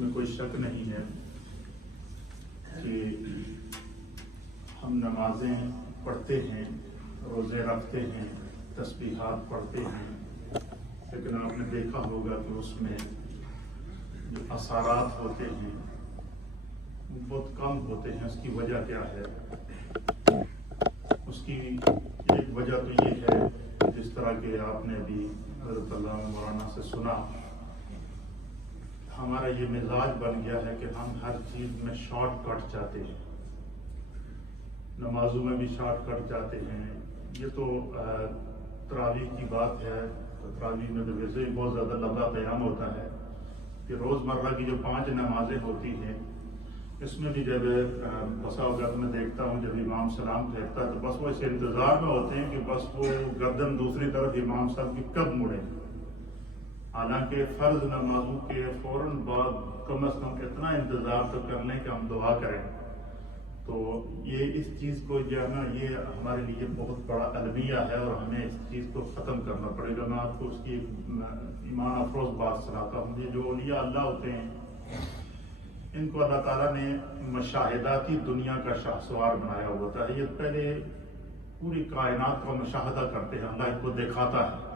میں کوئی شک نہیں ہے کہ ہم نمازیں پڑھتے ہیں، روزے رکھتے ہیں، تسبیحات پڑھتے ہیں، لیکن آپ نے دیکھا ہوگا کہ اس میں جو اثرات ہوتے ہیں وہ بہت کم ہوتے ہیں۔ اس کی وجہ کیا ہے؟ اس کی ایک وجہ تو یہ ہے، جس طرح کہ آپ نے ابھی حضرت علامہ مولانا سے سنا، ہمارا یہ مزاج بن گیا ہے کہ ہم ہر چیز میں شارٹ کٹ چاہتے ہیں، نمازوں میں بھی شارٹ کٹ چاہتے ہیں۔ یہ تو تراویح کی بات ہے، تراویح میں تو ویسے ہی بہت زیادہ لمبا قیام ہوتا ہے کہ روزمرہ کی جو 5 نمازیں ہوتی ہیں، اس میں بھی جب بسا اوقات میں دیکھتا ہوں جب امام سلام پھیرتا ہے تو بس وہ اس انتظار میں ہوتے ہیں کہ بس وہ گردن دوسری طرف امام صاحب کی کب مڑے، حالانکہ فرض نمازوں کے فوراً بعد کم از کم اتنا انتظار تو کر لیں کہ ہم دعا کریں۔ تو یہ اس چیز کو جو ہے نا، یہ ہمارے لیے بہت بڑا المیہ ہے اور ہمیں اس چیز کو ختم کرنا پڑے گا۔ میں آپ کو اس کی ایمان افروز بات سناتا ہوں۔ یہ جو اولیاء اللہ ہوتے ہیں، ان کو اللہ تعالیٰ نے مشاہداتی دنیا کا شاہسوار بنایا ہوتا ہے۔ یہ پہلے پوری کائنات کا مشاہدہ کرتے ہیں، اللہ ان کو دکھاتا ہے،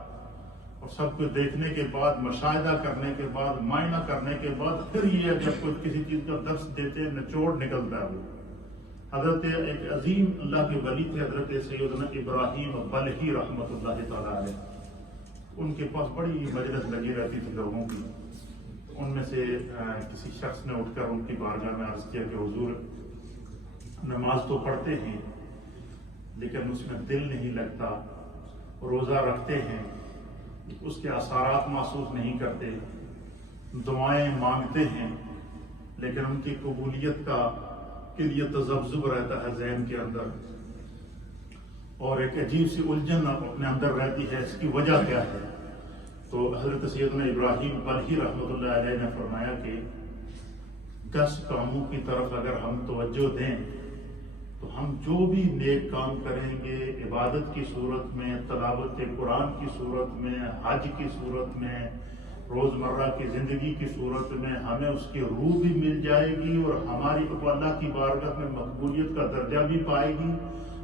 اور سب کچھ دیکھنے کے بعد، مشاہدہ کرنے کے بعد، معائنہ کرنے کے بعد پھر یہ جب کوئی کسی چیز کا درس دیتے ہیں، نچوڑ نکلتا ہے۔ وہ حضرت ایک عظیم اللہ کے ولی تھے، حضرت سیدنا ابراہیم بلخی رحمۃ اللہ تعالیٰ علیہ۔ ان کے پاس بڑی مجلس لگی رہتی تھی لوگوں کی۔ ان میں سے کسی شخص نے اٹھ کر ان کی بارگاہ میں عرض کیا کہ حضور، نماز تو پڑھتے ہیں لیکن اس میں دل نہیں لگتا، روزہ رکھتے ہیں، اس کے اثرات محسوس نہیں کرتے، دعائیں مانگتے ہیں لیکن ان کی قبولیت کے لیے تذبذب رہتا ہے ذہن کے اندر، اور ایک عجیب سی الجھن اپنے اندر رہتی ہے۔ اس کی وجہ کیا ہے؟ تو حضرت سیدنا ابراہیم بلخی رحمۃ اللہ علیہ نے فرمایا کہ 10 کاموں کی طرف اگر ہم توجہ دیں تو ہم جو بھی نیک کام کریں گے، عبادت کی صورت میں، تلاوت قرآن کی صورت میں، حج کی صورت میں، روزمرہ کی زندگی کی صورت میں، ہمیں اس کی روح بھی مل جائے گی اور ہماری اللہ کی بارگاہ میں مقبولیت کا درجہ بھی پائے گی،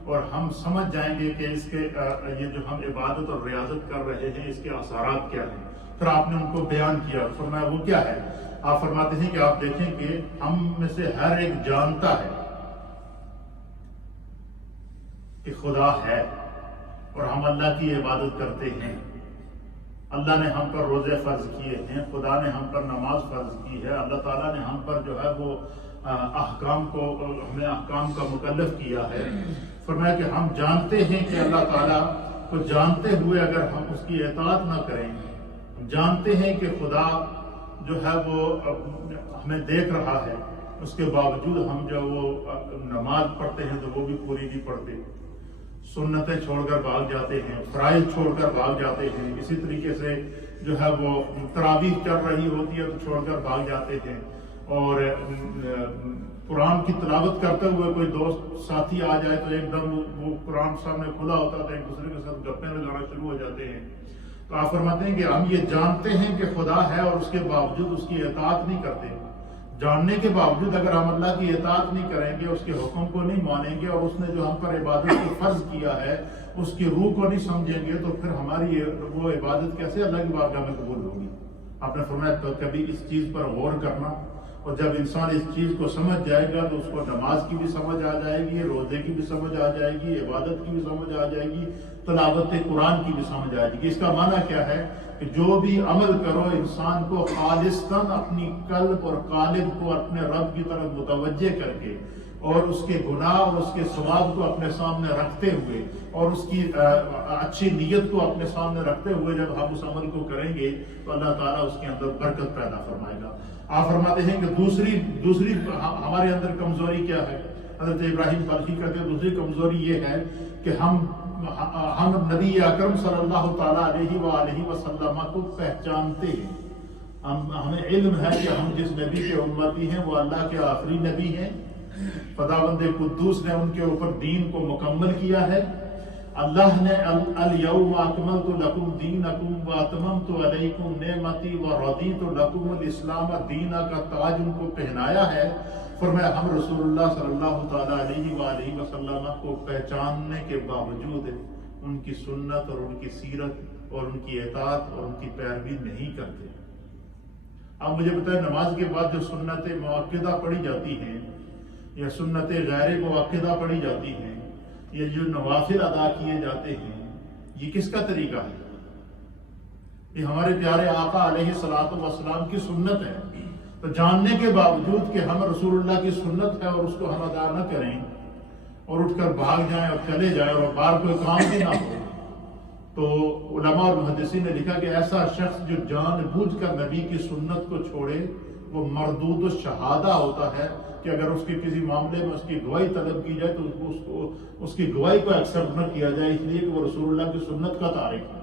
اور ہم سمجھ جائیں گے کہ اس کے یہ جو ہم عبادت اور ریاضت کر رہے ہیں، اس کے اثرات کیا ہیں۔ پھر آپ نے ان کو بیان کیا، فرمایا وہ کیا ہے؟ آپ فرماتے ہیں کہ آپ دیکھیں کہ ہم میں سے ہر ایک جانتا ہے کہ خدا ہے اور ہم اللہ کی عبادت کرتے ہیں، اللہ نے ہم پر روزے فرض کیے ہیں، خدا نے ہم پر نماز فرض کی ہے، اللہ تعالیٰ نے ہم پر جو ہے وہ ہمیں احکام کا مکلف کیا ہے۔ فرمایا کہ ہم جانتے ہیں کہ اللہ تعالیٰ کو جانتے ہوئے اگر ہم اس کی اطاعت نہ کریں، جانتے ہیں کہ خدا جو ہے وہ ہمیں دیکھ رہا ہے، اس کے باوجود ہم جو وہ نماز پڑھتے ہیں تو وہ بھی پوری نہیں پڑھتے، سنتیں چھوڑ کر بھاگ جاتے ہیں، فرائض چھوڑ کر بھاگ جاتے ہیں، اسی طریقے سے جو ہے وہ تراویح چل رہی ہوتی ہے تو چھوڑ کر بھاگ جاتے ہیں، اور قرآن کی تلاوت کرتے ہوئے کوئی دوست ساتھی آ جائے تو ایک دم وہ قرآن سامنے کھلا ہوتا تو ایک دوسرے کے ساتھ گپیں لگانا شروع ہو جاتے ہیں۔ تو آپ فرماتے ہیں کہ ہم یہ جانتے ہیں کہ خدا ہے اور اس کے باوجود اس کی اطاعت نہیں کرتے، جاننے کے باوجود اگر ہم اللہ کی اطاعت نہیں کریں گے، اس کے حکم کو نہیں مانیں گے، اور اس نے جو ہم پر عبادت کو فرض کیا ہے اس کی روح کو نہیں سمجھیں گے، تو پھر ہماری وہ عبادت کیسے اللہ کی بارگاہ میں قبول ہوگی؟ آپ نے فرمایا تو کبھی اس چیز پر غور کرنا، اور جب انسان اس چیز کو سمجھ جائے گا تو اس کو نماز کی بھی سمجھ آ جائے گی، روزے کی بھی سمجھ آ جائے گی، عبادت کی بھی سمجھ آ جائے گی، تلاوت قرآن کی بھی سمجھ آ جائے گی۔ اس کا معنی کیا ہے کہ جو بھی عمل کرو انسان کو خالصتاً اپنی قلب اور قالب کو اپنے رب کی طرف متوجہ کر کے، اور اس کے گناہ اور اس کے ثواب کو اپنے سامنے رکھتے ہوئے، اور اس کی اچھی نیت کو اپنے سامنے رکھتے ہوئے جب ہم اس عمل کو کریں گے تو اللہ تعالیٰ اس کے اندر برکت پیدا فرمائے گا۔ آپ فرماتے ہیں کہ دوسری ہمارے اندر کمزوری کیا ہے؟ حضرت ابراہیم بلخی کہتے ہیں دوسری کمزوری یہ ہے کہ ہم نبی اکرم صلی اللہ تعالیٰ علیہ وآلہ وسلم کو پہچانتے ہیں، ہمیں علم ہے کہ ہم جس نبی کے امتی ہیں وہ اللہ کے آخری نبی ہیں، خداوند قدوس نے ان کے اوپر دین کو مکمل کیا ہے، اللہ نے الیوم اکملت لکم دینکم واتممت علیکم نعمتی ورضیت لکم الاسلام دینا کا تاج ان کو پہنایا ہے. فرمایا ہم رسول اللہ صلی اللہ تعالیٰ علیہ وآلہ وسلم کو پہچاننے کے باوجود ان کی سنت اور ان کی سیرت اور ان کی اطاعت اور ان کی پیروی نہیں کرتے. اب مجھے بتائیں نماز کے بعد جو سنت مؤکدہ پڑھی جاتی ہیں یا سنت غیر مؤکدہ پڑھی جاتی ہیں یا جو نوافل ادا کیے جاتے ہیں یہ کس کا طریقہ ہے؟ یہ ہمارے پیارے آقا علیہ الصلوۃ والسلام کی سنت ہے. تو جاننے کے باوجود کہ ہم رسول اللہ کی سنت ہے اور اس کو ہم ادا نہ کریں اور اٹھ کر بھاگ جائیں اور چلے جائیں اور باہر کوئی کام بھی نہ ہو، تو علماء اور محدثین نے لکھا کہ ایسا شخص جو جان بوجھ کر نبی کی سنت کو چھوڑے وہ مردود الشہادہ ہوتا ہے کہ اگر اس کے کسی معاملے میں اس کی گواہی طلب کی جائے تو اس کی گواہی کو ایکسیپٹ نہ کیا جائے، اس لیے کہ وہ رسول اللہ کی سنت کا تارک ہے.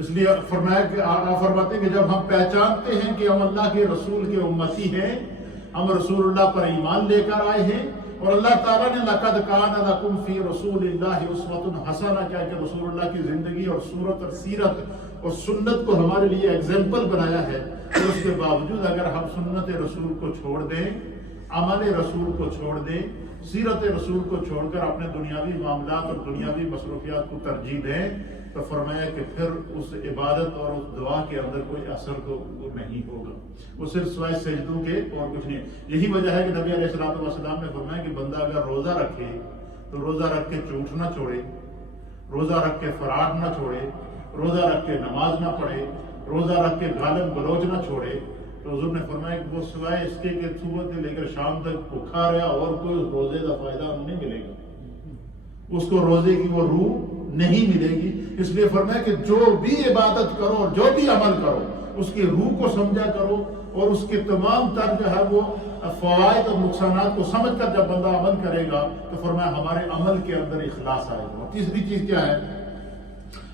اس لیے فرمایا کہ آپ فرماتے ہیں کہ جب ہم پہچانتے ہیں کہ ہم اللہ کے رسول کے امتی ہیں، ہم رسول اللہ پر ایمان لے کر آئے ہیں، اور اللہ تعالیٰ نے لَقَدْ كَانَ لَكُمْ فِي رَسُولِ اللَّهِ أُسْوَةٌ حَسَنَةٌ کیا کہ رسول اللہ کی زندگی اور صورت اور سیرت اور سنت کو ہمارے لیے ایگزامپل بنایا ہے. اور اس کے باوجود اگر ہم سنت رسول کو چھوڑ دیں، عمل رسول کو چھوڑ دیں، سیرت رسول کو چھوڑ کر اپنے دنیاوی معاملات اور دنیاوی مصروفیات کو ترجیح دیں، تو فرمایا کہ پھر اس عبادت اور اس دعا کے اندر کوئی اثر تو نہیں ہوگا، وہ صرف سوائے سجدوں کے اور کچھ نہیں. یہی وجہ ہے کہ نبی علیہ الصلوۃ والسلام نے فرمایا کہ بندہ اگر روزہ رکھے تو روزہ رکھ کے جھوٹ نہ چھوڑے، روزہ رکھ کے فراڈ نہ چھوڑے، روزہ رکھ کے نماز نہ پڑھے، روزہ رکھ کے گالم گلوچ نہ چھوڑے. تو حضور نے فرمایا کہ وہ سوائے اس کے کہ صبح سے لے کر شام تک بھوکا رہا اور کوئی روزے کا فائدہ نہیں ملے گا، اس کو روزے کی وہ روح نہیں ملے گی. اس لیے فرمایا کہ جو بھی عبادت کرو اور جو بھی عمل کرو اس کی روح کو سمجھا کرو اور اس کے تمام تر جو ہے وہ فوائد اور نقصانات کو سمجھ کر جب بندہ عمل کرے گا تو فرمایا ہمارے عمل کے اندر اخلاص آئے گا. تیسری چیز کیا ہے؟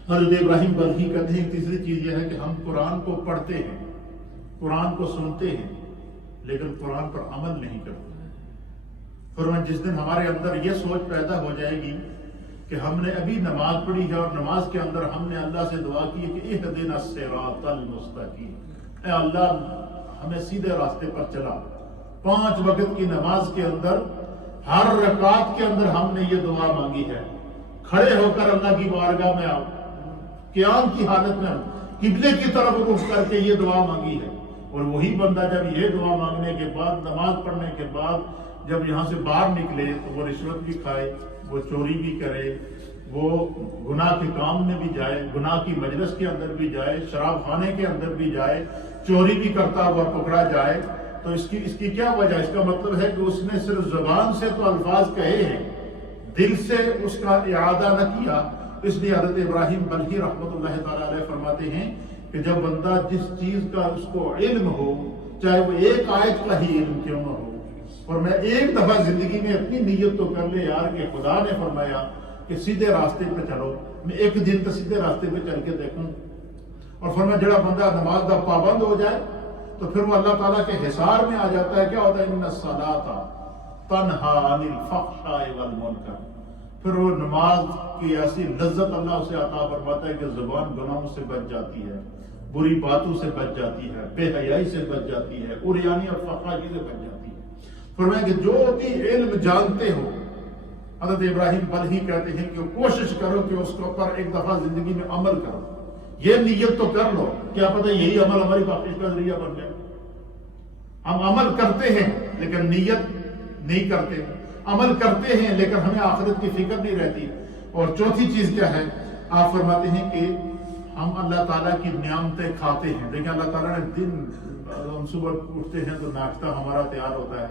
حضرت ابراہیم بلخی کہتے ہیں تیسری چیز یہ ہے کہ ہم قرآن کو پڑھتے ہیں، قرآن کو سنتے ہیں، لیکن قرآن پر عمل نہیں کرتے. فرمایا جس دن ہمارے اندر یہ سوچ پیدا ہو جائے گی کہ ہم نے ابھی نماز پڑھی ہے اور نماز کے اندر ہم نے اللہ سے دعا کی ہے کہ اہدنا الصراط المستقیم، اے اللہ ہمیں سیدھے راستے پر چلا. 5 وقت کی نماز کے اندر ہر رکعت کے اندر ہم نے یہ دعا مانگی ہے، کھڑے ہو کر اللہ کی بارگاہ میں قیام کی حالت میں قبلے کی طرف رخ کر کے یہ دعا مانگی ہے. اور وہی بندہ جب یہ دعا مانگنے کے بعد، نماز پڑھنے کے بعد جب یہاں سے باہر نکلے تو وہ رشوت بھی کھائے، وہ چوری بھی کرے، وہ گناہ کے کام میں بھی جائے، گناہ کی مجلس کے اندر بھی جائے، شراب خانے کے اندر بھی جائے، چوری بھی کرتا ہوا پکڑا جائے، تو اس کی کیا وجہ؟ اس کا مطلب ہے کہ اس نے صرف زبان سے تو الفاظ کہے ہیں، دل سے اس کا اعادہ نہ کیا. اس لیے حضرت ابراہیم بلخی رحمۃ اللہ تعالیٰ علیہ فرماتے ہیں کہ جب بندہ جس چیز کا اس کو علم ہو، چاہے وہ ایک آیت کا ہی علم کیوں نہ ہو، اور میں ایک دفعہ زندگی میں اتنی نیت تو کر لے یار کہ خدا نے فرمایا کہ سیدھے راستے پہ چلو، میں ایک دن تو سیدھے راستے پہ چل کے دیکھوں. اور فرمایا جڑا بندہ نماز کا پابند ہو جائے تو پھر وہ اللہ تعالیٰ کے حصار میں آ جاتا ہے. کیا ہوتا ہے؟ ان الصلاۃ تنہا عن الفحشاء والمنکر. پھر وہ نماز کی ایسی لذت اللہ اسے عطا فرماتا ہے کہ زبان گناہوں سے بچ جاتی ہے، بری باتوں سے بچ جاتی ہے، بے حیائی سے بچ جاتی ہے، عریانی اور فحاشی سے بچ جاتی ہے. فرمایا کہ جو بھی علم جانتے ہو، حضرت ابراہیم بلخی کہتے ہیں کہ کوشش کرو کہ اس کے اوپر ایک دفعہ زندگی میں عمل کرو. یہ نیت تو کر لو، کیا پتہ یہی عمل ہماری بخشش کا ذریعہ بن جائے. ہم عمل کرتے ہیں لیکن نیت نہیں کرتے، عمل کرتے ہیں لیکن ہمیں آخرت کی فکر نہیں رہتی. اور چوتھی چیز کیا ہے؟ آپ فرماتے ہیں کہ ہم اللہ تعالیٰ کی نعمتیں کھاتے ہیں. لیکن اللہ تعالیٰ نے دن ہم صبح اٹھتے ہیں تو ناشتہ ہمارا تیار ہوتا ہے،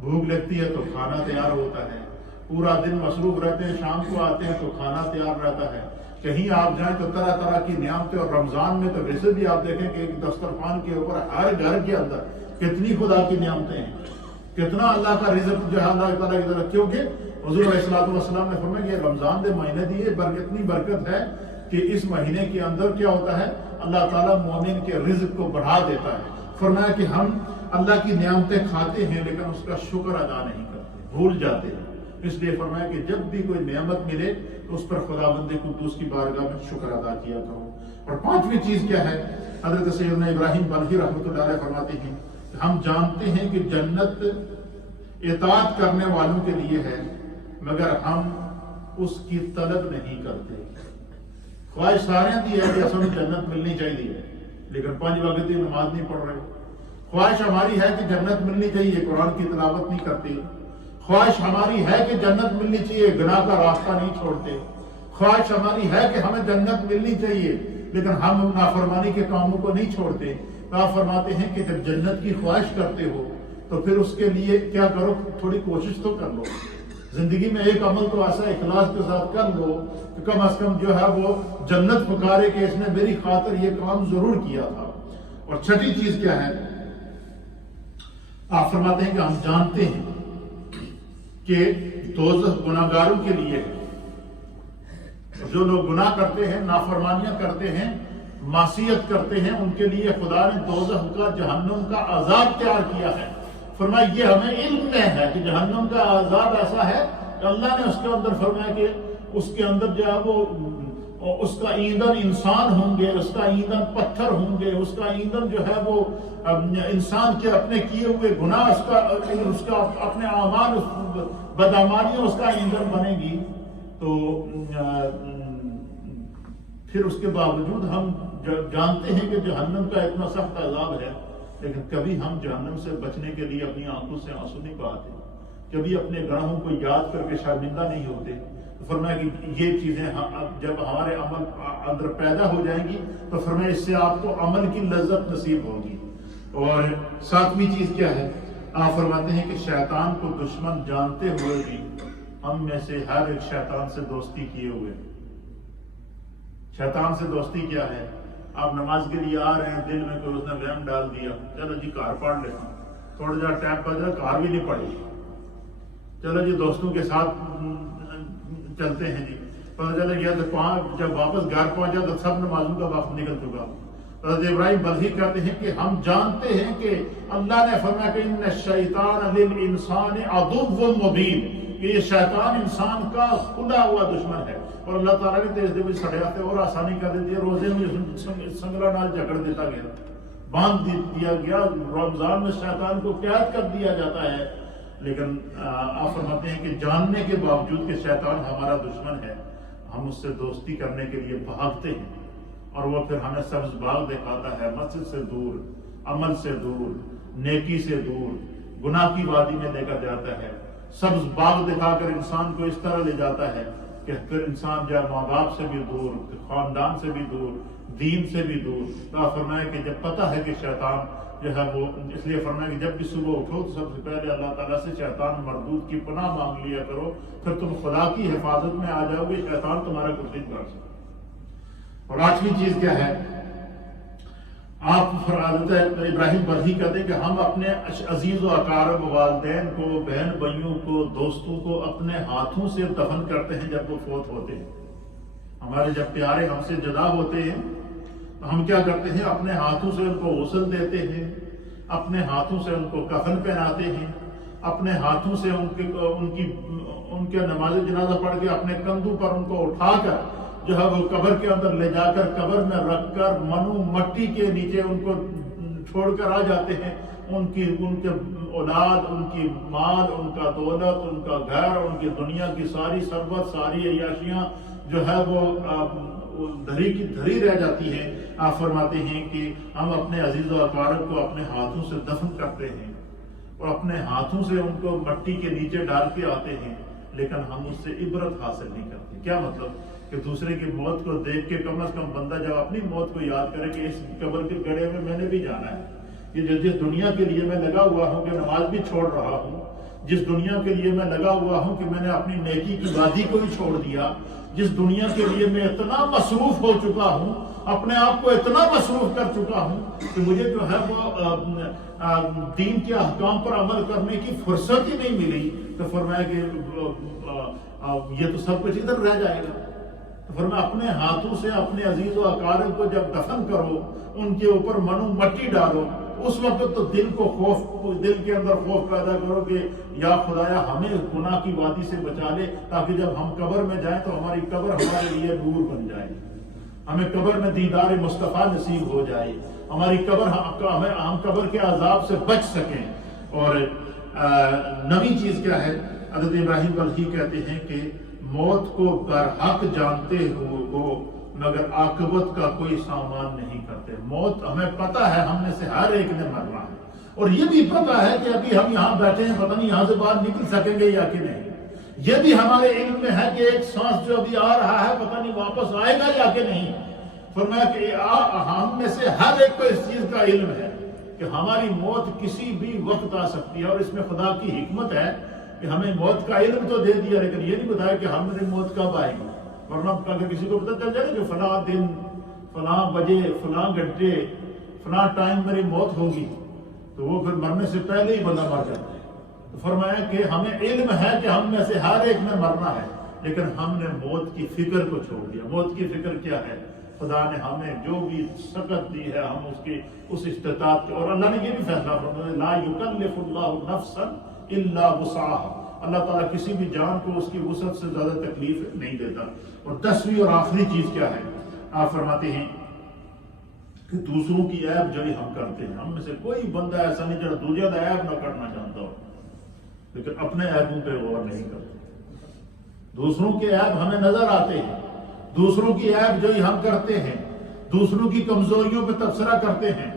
بھوک لگتی ہے تو کھانا تیار ہوتا ہے، پورا دن مصروف رہتے ہیں، شام کو آتے ہیں تو کھانا تیار رہتا ہے. کہیں آپ جائیں تو طرح طرح کی نعمتیں. اور رمضان میں تو ویسے بھی آپ دیکھیں کہ ایک دسترخوان کے اوپر ہر گھر کے اندر کتنی خدا کی نعمتیں ہیں، کتنا اللہ کا رزق جو ہے اللہ تعالیٰ کی طرف. کیونکہ حضور علیہ الصلوۃ والسلام نے فرمایا کہ رمضان دے مہینے دی اتنی برکت ہے کہ اس مہینے کے اندر کیا ہوتا ہے؟ اللہ تعالیٰ مومن کے رزق کو بڑھا دیتا ہے. فرمایا کہ ہم اللہ کی نعمتیں کھاتے ہیں لیکن اس کا شکر ادا نہیں کرتے، بھول جاتے ہیں. اس لیے فرمایا کہ جب بھی کوئی نعمت ملے تو اس پر خداوند قدوس کی بارگاہ میں شکر ادا کیا کرو۔ اور پانچویں چیز کیا ہے؟ حضرت سیدنا ابراہیم بلخی رحمۃ اللہ علیہ فرماتے ہیں کہ ہم جانتے ہیں کہ جنت اطاعت کرنے والوں کے لیے ہے، مگر ہم اس کی طلب نہیں کرتے۔ خواہش سارے دی ہے کہ اصل جنت ملنی چاہیے، لیکن 5 وقت کی نماز نہیں پڑھ رہے۔ خواہش ہماری ہے کہ جنت ملنی چاہیے، قرآن کی تلاوت نہیں کرتے۔ خواہش ہماری ہے کہ جنت ملنی چاہیے، گناہ کا راستہ نہیں چھوڑتے۔ خواہش ہماری ہے کہ ہمیں جنت ملنی چاہیے، لیکن ہم نافرمانی کے کاموں کو نہیں چھوڑتے۔ تو آپ فرماتے ہیں کہ جب جنت کی خواہش کرتے ہو تو پھر اس کے لیے کیا کرو؟ تھوڑی کوشش تو کر لو۔ زندگی میں ایک عمل تو ایسا اخلاص کے ساتھ کر لو کہ کم از کم جو ہے وہ جنت پکارے کہ اس نے میری خاطر یہ کام ضرور کیا تھا۔ اور چھٹی چیز کیا ہے؟ آپ فرماتے ہیں کہ ہم جانتے ہیں کہ دوزخ گناہگاروں کے لیے ہے۔ جو لوگ گناہ کرتے ہیں، نافرمانیاں کرتے ہیں، معصیت کرتے ہیں، ان کے لیے خدا نے دوزخ کا، جہنم کا عذاب تیار کیا ہے۔ فرمایا یہ ہمیں علم میں ہے کہ جہنم کا عذاب ایسا ہے کہ اللہ نے اس کے اندر فرمایا کہ اس کے اندر جو ہے وہ اس کا ایندھن انسان ہوں گے، اس کا ایندھن پتھر ہوں گے، اس کا ایندھن جو ہے وہ انسان کے اپنے کیے ہوئے گناہ، اس کا اپنے اعمال، بدعمالیاں اس کا ایندھن بنے گی۔ تو پھر اس کے باوجود ہم جانتے ہیں کہ جہنم کا اتنا سخت عذاب ہے، لیکن کبھی ہم جہنم سے بچنے کے لیے اپنی آنکھوں سے آنسو نہیں بہاتے، کبھی اپنے گناہوں کو یاد کر کے شرمندہ نہیں ہوتے۔ تو فرمایا کہ یہ چیزیں جب ہمارے عمل اندر پیدا ہو جائیں گی تو فرمایا اس سے آپ کو عمل کی لذت نصیب ہوگی۔ اور ساتویں چیز کیا ہے؟ آپ فرماتے ہیں کہ شیطان کو دشمن جانتے ہوئے بھی ہم میں سے ہر ایک شیطان سے دوستی کیے ہوئے۔ شیطان سے دوستی کیا ہے؟ آپ نماز کے لیے آ رہے ہیں، دل میں کوئی اس نے وہم ڈال دیا، چلو جی کار پڑھ لیتا ہوں، تھوڑا جا ٹیپ پر جائے کار بھی نہیں پڑی، چلو جی دوستوں کے ساتھ چلتے ہیں جی، پتہ چلا گیا تو جب واپس گھر پہنچا تو سب نمازوں کا وقت نکل چکا۔ حضرت ابراہیم بلخی کہتے ہیں کہ ہم جانتے ہیں کہ اللہ نے فرمایا کہ ان الشیطان للانسان عدو مبین، کہ یہ شیطان انسان کا کھلا ہوا دشمن ہے۔ اور اللہ تعالیٰ نے تیز دل سڑے آتے اور آسانی کر دیتی ہے، روزے میں سنگلا نال جکڑ دیتا گیا، باندھ دیا گیا، رمضان میں شیطان کو قید کر دیا جاتا ہے۔ لیکن آپ فرماتے ہیں کہ جاننے کے باوجود کہ شیطان ہمارا دشمن ہے، ہم اس سے دوستی کرنے کے لیے بھاگتے ہیں، اور وہ پھر ہمیں سبز باغ دکھاتا ہے، مسجد سے دور، عمل سے دور، نیکی سے دور، گناہ کی وادی میں لے کر جاتا ہے۔ سبز باغ دکھا کر انسان کو اس طرح لے جاتا ہے کہ پھر انسان جو ماں باپ سے بھی دور، خاندان سے بھی دور، دین سے بھی دور۔ تو فرمایا کہ جب پتہ ہے کہ شیطان جو ہے وہ، اس لیے فرمایا کہ جب بھی صبح اٹھو تو سب سے پہلے اللہ تعالیٰ سے شیطان مردود کی پناہ مانگ لیا کرو، پھر تم خدا کی حفاظت میں آ جاؤ گے، شیطان تمہارا کچھ نہیں کر سکتا۔ اور آٹھویں چیز کیا ہے؟ آپ حضرت ابراہیم بلخی کہتے ہیں کہ ہم اپنے عزیز و اقارب، والدین کو، بہن بھائیوں کو، دوستوں کو اپنے ہاتھوں سے دفن کرتے ہیں جب وہ فوت ہوتے ہیں۔ ہمارے جب پیارے ہم سے جدا ہوتے ہیں تو ہم کیا کرتے ہیں؟ اپنے ہاتھوں سے ان کو غسل دیتے ہیں، اپنے ہاتھوں سے ان کو کفن پہناتے ہیں، اپنے ہاتھوں سے ان کے نماز جنازہ پڑھ کے اپنے کندھوں پر ان کو اٹھا کر جو ہے وہ قبر کے اندر لے جا کر قبر میں رکھ کر منو مٹی کے نیچے ان کو چھوڑ کر آ جاتے ہیں۔ ان کے اولاد، ان کی مال، ان کا دولت، ان کا گھر، ان کی دنیا کی ساری ثروت، ساری عیاشیاں جو ہے وہ دھری کی دھری رہ جاتی ہے۔ آپ فرماتے ہیں کہ ہم اپنے عزیز و اقارب کو اپنے ہاتھوں سے دفن کرتے ہیں اور اپنے ہاتھوں سے ان کو مٹی کے نیچے ڈال کے آتے ہیں، لیکن ہم اس سے عبرت حاصل نہیں کرتے۔ کیا مطلب؟ کہ دوسرے کی موت کو دیکھ کے کم از کم بندہ جب اپنی موت کو یاد کرے کہ اس قبر کے گڑھے میں نے بھی جانا ہے، یہ جس دنیا کے لیے میں لگا ہوا ہوں کہ نماز بھی چھوڑ رہا ہوں، جس دنیا کے لیے میں لگا ہوا ہوں کہ میں نے اپنی نیکی کی وادی کو ہی چھوڑ دیا، جس دنیا کے لیے میں اتنا مصروف ہو چکا ہوں، اپنے آپ کو اتنا مصروف کر چکا ہوں کہ مجھے جو ہے وہ دین کے احکام پر عمل کرنے کی فرصت ہی نہیں ملی، تو فرمایا کہ یہ تو سب کچھ ادھر رہ جائے گا۔ تو فرمایا اپنے ہاتھوں سے اپنے عزیز و اقارب کو جب دفن کرو، ان کے اوپر منو مٹی ڈالو، اس وقت تو دل کے اندر خوف پیدا کرو کہ یا خدایا ہمیں گناہ کی وادی سے بچا لے، تاکہ جب ہم قبر میں جائیں تو ہماری قبر ہمارے لیے نور بن جائے، ہمیں قبر میں دیدار مصطفیٰ نصیب ہو جائے، ہماری قبر ہم قبر کے عذاب سے بچ سکیں۔ اور نویں چیز کیا ہے؟ حضرت ابراہیم بلخی کہتے ہیں کہ موت کو برحق جانتے ہو مگر عاقبت کا کوئی سامان نہیں کرتے۔ موت ہمیں پتہ ہے، ہم میں سے ہر ایک نے مرنا ہے، اور یہ بھی پتہ ہے کہ ابھی ہم یہاں بیٹھے ہیں، پتہ نہیں یہاں سے باہر نکل سکیں گے یا کہ نہیں۔ یہ بھی ہمارے علم میں ہے کہ ایک سانس جو ابھی آ رہا ہے پتہ نہیں واپس آئے گا یا کہ نہیں۔ فرمایا کہ ہم میں سے ہر ایک کو اس چیز کا علم ہے کہ ہماری موت کسی بھی وقت آ سکتی ہے، اور اس میں خدا کی حکمت ہے کہ ہمیں موت کا علم تو دے دیا، لیکن یہ نہیں بتایا کہ ہماری موت کب آئے گی۔ ورنہ اگر کسی کو پتہ چل جائے کہ فلاں دن، فلاں بجے، فلاں گھنٹے، فلاں ٹائم میری موت ہوگی، تو وہ پھر مرنے سے پہلے ہی بندہ مر جاتا ہے۔ تو فرمایا کہ ہمیں علم ہے کہ ہم میں سے ہر ایک میں مرنا ہے، لیکن ہم نے موت کی فکر کو چھوڑ دیا۔ موت کی فکر کیا ہے؟ خدا نے ہمیں جو بھی سکت دی ہے ہم اس استطاعت کے، اور اللہ نے یہ بھی فیصلہ فرمایا لا یکلف اللہ نفسا الا وسعها، اللہ تعالیٰ کسی بھی جان کو اس کی وسعت سے زیادہ تکلیف نہیں دیتا۔ اور 10ویں اور آخری چیز کیا ہے؟ آپ فرماتے ہیں کہ دوسروں کی عیب جوئی ہم کرتے ہیں۔ ہم میں سے کوئی بندہ ایسا نہیں جو دوسرے کا عیب نہ کرنا چاہتا ہو، لیکن اپنے عیبوں پہ غور نہیں کرتے۔ دوسروں کے عیب ہمیں نظر آتے ہیں، دوسروں کی عیب جوئی ہم کرتے ہیں، دوسروں کی کمزوریوں پہ تبصرہ کرتے ہیں،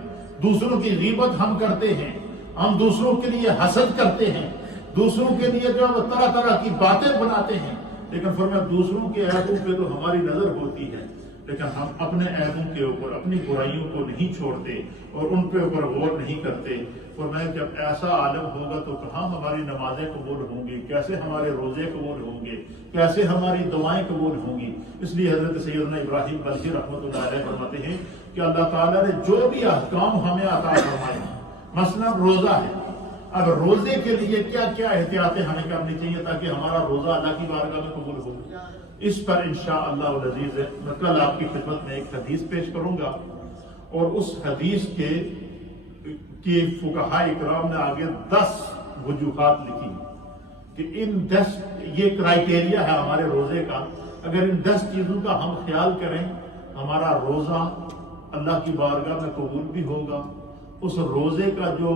دوسروں کی غیبت ہم کرتے ہیں، ہم دوسروں کے لیے حسد کرتے ہیں، دوسروں کے لیے جو طرح طرح کی باتیں بناتے ہیں، لیکن فرمایا دوسروں کے عیبوں پہ تو ہماری نظر ہوتی ہے، لیکن ہم اپنے عیبوں کے اوپر، اپنی برائیوں کو نہیں چھوڑتے اور ان پہ اوپر غور نہیں کرتے۔ فرمایا جب ایسا عالم ہوگا تو کہاں ہماری نمازیں قبول ہوں گی، کیسے ہمارے روزے قبول ہوں گے، کیسے ہماری دعائیں قبول ہوں گی۔ اس لیے حضرت سیدنا ابراہیم بلخی رحمۃ اللہ علیہ فرماتے ہیں کہ اللہ تعالیٰ نے جو بھی احکام ہمیں عطا فرمائے، مثلا روزہ ہے، اب روزے کے لیے کیا کیا احتیاطیں ہمیں کرنی چاہیے تاکہ ہمارا روزہ اللہ کی بارگاہ میں قبول ہو۔ اس پر انشاءاللہ العزیز میں کل آپ کی خدمت میں ایک حدیث پیش کروں گا، اور اس حدیث کے فقہاء اکرام نے آگے 10 وجوہات لکھی کہ ان 10 یہ کرائیٹیریا ہے ہمارے روزے کا، اگر ان 10 چیزوں کا ہم خیال کریں ہمارا روزہ اللہ کی بارگاہ میں قبول بھی ہوگا۔ اس روزے کا جو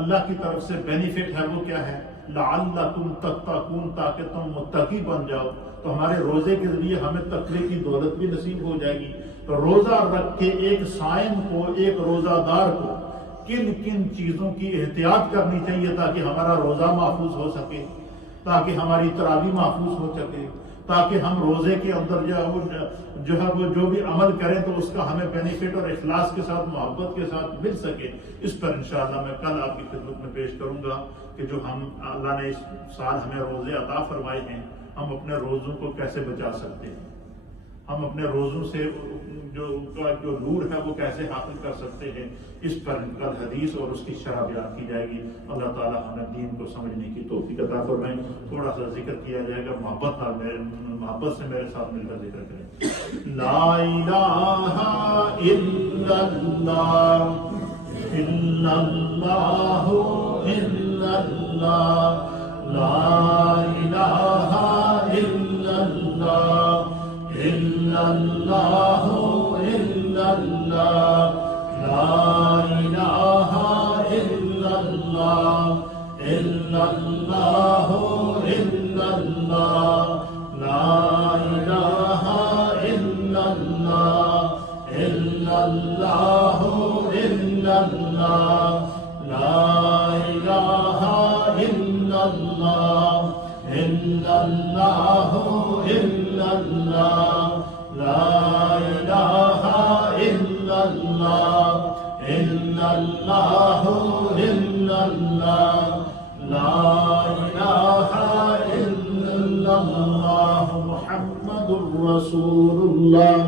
اللہ کی طرف سے بینیفٹ ہے وہ کیا ہے؟ لعلکم تتقون، تاکہ تم متقی بن جاؤ، تو ہمارے روزے کے ذریعے ہمیں تقوی کی دولت بھی نصیب ہو جائے گی۔ تو روزہ رکھ کے ایک صائم کو، ایک روزہ دار کو کن کن چیزوں کی احتیاط کرنی چاہیے تاکہ ہمارا روزہ محفوظ ہو سکے، تاکہ ہماری تراویح محفوظ ہو سکے، تاکہ ہم روزے کے اندر جو بھی عمل کریں تو اس کا ہمیں بینیفٹ اور اخلاص کے ساتھ، محبت کے ساتھ مل سکے۔ اس پر انشاءاللہ میں کل آپ کی خدمت میں پیش کروں گا کہ جو اللہ نے اس سال ہمیں روزے عطا فرمائے ہیں، ہم اپنے روزوں کو کیسے بچا سکتے ہیں، ہم اپنے روزوں سے جو نور ہے وہ کیسے حاصل کر سکتے ہیں۔ اس پر کل حدیث اور اس کی شرح بیان کی جائے گی۔ اللہ تعالیٰ ہمیں دین کو سمجھنے کی توفیق عطا فرمائے۔ تھوڑا سا ذکر کیا جائے گا، محبت سے میرے ساتھ مل کر ذکر کریں۔ لا الہ الا اللہ، الا اللہ، الا اللہ، لا الہ الا اللہ، الا اللہ، الا اللہ، لا الہ الا اللہ، الا اللہ، الا اللہ، لا الہ الا اللہ، الا اللہ، الا اللہ، لا الہ الا اللہ، الا اللہ، الا اللہ، لا الہ الا اللہ، الا اللہ، الا اللہ، لا الہ الا اللہ، محمد رسول اللہ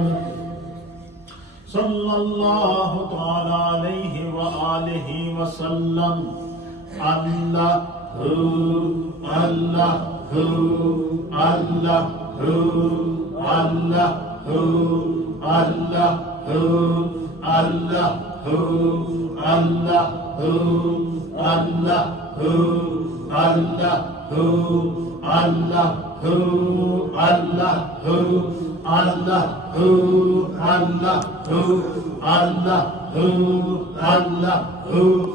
صلی اللہ تعالی علیہ وآلہ وسلم۔ اللہ اللہ اللہ اللہ اللہ اللہ Allahu, Allahu, Allahu, Allahu, Allahu, Allahu, Allahu, Allahu, Allahu.